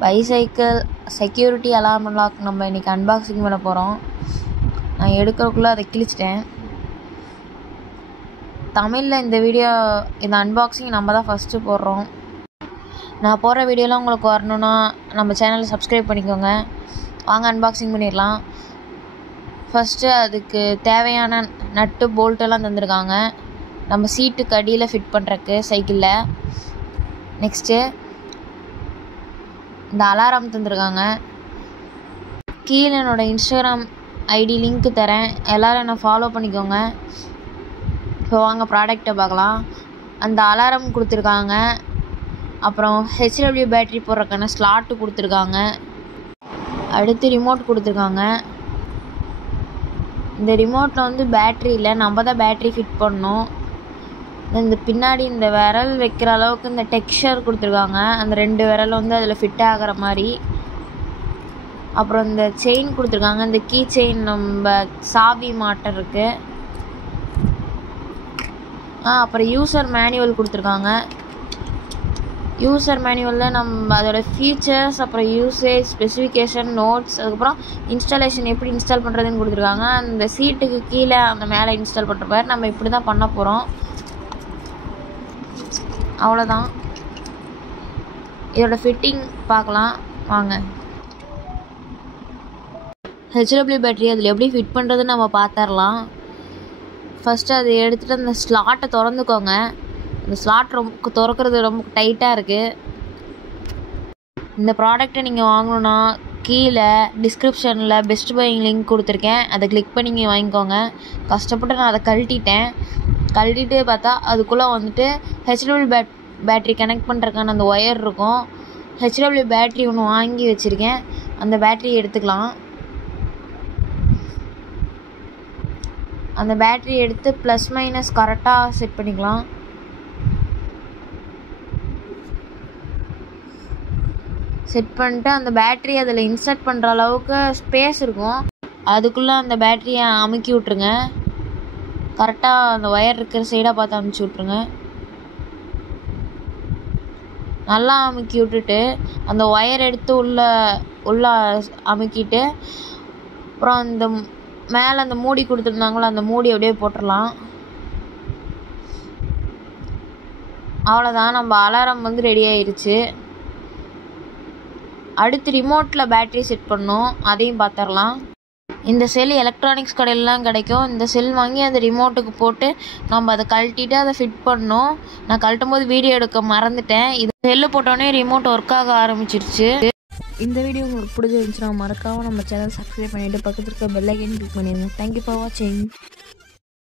Bicycle security alarm lock நம்ம இன்றைக்கி unboxing பண்ண போகிறோம். நான் எடுக்கிறதுக்குள்ளே அதை கிழிச்சிட்டேன். தமிழில் இந்த அன்பாக்சிங் நம்ம தான் ஃபஸ்ட்டு போடுறோம். நான் போடுற வீடியோலாம் உங்களுக்கு வரணுன்னா நம்ம சேனலை சப்ஸ்கிரைப் பண்ணிக்கோங்க. வாங்க அன்பாக்சிங் பண்ணிடலாம். ஃபஸ்ட்டு அதுக்கு தேவையான நட்டு போல்ட்டெல்லாம் தந்துருக்காங்க, நம்ம சீட்டுக்கு அடியில் ஃபிட் பண்ணுறக்கு சைக்கிளில். நெக்ஸ்ட்டு இந்த அலாரம் தந்துருக்காங்க. கீழே என்னோடய இன்ஸ்டாகிராம் ஐடி லிங்க்கு தரேன், எல்லோரும் என்னை ஃபாலோ பண்ணிக்கோங்க. இப்போ வாங்க ப்ராடக்டை பார்க்கலாம். அந்த அலாரம் கொடுத்துருக்காங்க, அப்புறம் ஹெச்டபிள்யூ பேட்ரி போடுறதுக்கான ஸ்லாட்டு கொடுத்துருக்காங்க, அடுத்து ரிமோட் கொடுத்துருக்காங்க. இந்த ரிமோட்டில் வந்து பேட்ரி இல்லை, நம்ம தான் பேட்ரி ஃபிட் பண்ணணும். இந்த பின்னாடி இந்த விரல் வைக்கிற அளவுக்கு இந்த டெக்ஸ்சர் கொடுத்துருக்காங்க, அந்த 2 விரல் வந்து அதில் ஃபிட் ஆகிற மாதிரி. அப்புறம் இந்த செயின் கொடுத்துருக்காங்க, இந்த கீ செயின் நம்ம சாவி மாட்டுறதுக்கு. அப்புறம் யூசர் மேனுவல் கொடுத்துருக்காங்க. யூசர் மேனுவலில் நம்ம அதோட ஃபீச்சர்ஸ், அப்புறம் யூசேஜ், ஸ்பெசிஃபிகேஷன், நோட்ஸ், அதுக்கப்புறம் இன்ஸ்டாலேஷன் எப்படி இன்ஸ்டால் பண்ணுறதுன்னு கொடுத்துருக்காங்க. அந்த சீட்டுக்கு கீழே அந்த மேலே இன்ஸ்டால் பண்ணுற மாதிரி நம்ம இப்படி தான் பண்ண போகிறோம். அவ்வளோதான். இதோட ஃபிட்டிங் பார்க்கலாம் வாங்க. ஹெச்டபிள்யூ பேட்டரி அதில் எப்படி ஃபிட் பண்ணுறதுன்னு நம்ம பார்த்துடலாம். ஃபஸ்ட்டு அதை எடுத்துகிட்டு அந்த ஸ்லாட்டை திறந்துக்கோங்க. இந்த ஸ்லாட் திறக்கிறது ரொம்ப டைட்டாக இருக்குது. இந்த ப்ராடக்டை நீங்கள் வாங்கணுன்னா கீழே டிஸ்கிரிப்ஷனில் பெஸ்ட் பையிங் லிங்க் கொடுத்துருக்கேன், அதை கிளிக் பண்ணி நீங்கள் வாங்கிக்கோங்க. கஷ்டப்பட்டு நான் அதை கழட்டிட்டு பார்த்தா அதுக்குள்ளே வந்துட்டு ஹெச்டபிள்யூ பேட்ரி கனெக்ட் பண்ணுறதுக்கான அந்த ஒயர் இருக்கும். ஹெச்டபிள்யூ பேட்ரி ஒன்று வாங்கி வச்சுருக்கேன், அந்த பேட்ரியை எடுத்துக்கலாம். அந்த பேட்ரி எடுத்து ப்ளஸ் மைனஸ் கரெக்டாக செட் பண்ணிக்கலாம். செட் பண்ணிட்டு அந்த பேட்ரி அதில் இன்சர்ட் பண்ணுற அளவுக்கு ஸ்பேஸ் இருக்கும், அதுக்குள்ளே அந்த பேட்டரியை அமுக்கி விட்ருங்க. கரெக்டாக அந்த ஒயர் இருக்கிற சைடாக பார்த்து அமுச்சு விட்ருங்க. நல்லா அமுக்கி விட்டுட்டு அந்த ஒயர் எடுத்து உள்ள அமுக்கிட்டு, அப்புறம் அந்த மேலே அந்த மூடி கொடுத்துருந்தாங்களோ அந்த மூடி அப்படியே போட்டுடலாம். அவ்வளோதான், நம்ம அலாரம் வந்து ரெடி ஆயிடுச்சு. அடுத்து ரிமோட்டில் பேட்ரி செட் பண்ணோம், அதையும் பார்த்துடலாம். இந்த செல் எலக்ட்ரானிக்ஸ் கடையிலலாம் கிடைக்கும். இந்த செல் வாங்கி அந்த ரிமோட்டுக்கு போட்டு நம்ம அதை கழட்டிட்டு அதை ஃபிட் பண்ணோம். நான் கழட்டும் போது வீடியோ எடுக்க மறந்துட்டேன். இது செல்லு போட்டோடனே ரிமோட் ஒர்க் ஆக ஆரம்பிச்சிருச்சு. இந்த வீடியோ உங்களுக்கு பிடிச்சிருந்துச்சுன்னா மறக்காமல் நம்ம சேனல் சப்ஸ்கிரைப் பண்ணிவிட்டு பக்கத்தில் இருக்க பெல் ஐக்கன் கிளிக் பண்ணிடுங்க. தேங்க்யூ ஃபார் வாட்சிங்.